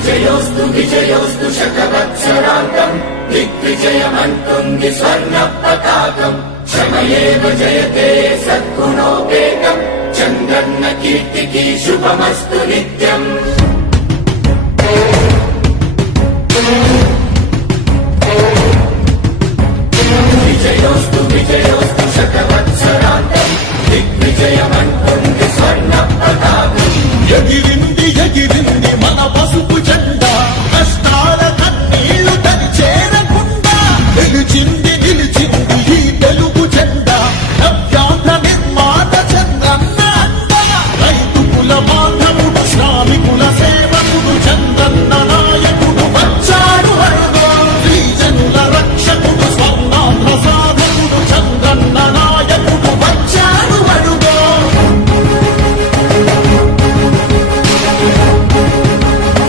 विजयोस्तु विजयोस्तु शतवत्सरान्तम् दिग्विजयमन्तुङ्गि स्वर्णपताकम् क्षमयेव जयते सद्गुणोपेतम् चन्द्रन्न कीर्तिकी शुभमस्तु नित्यम्।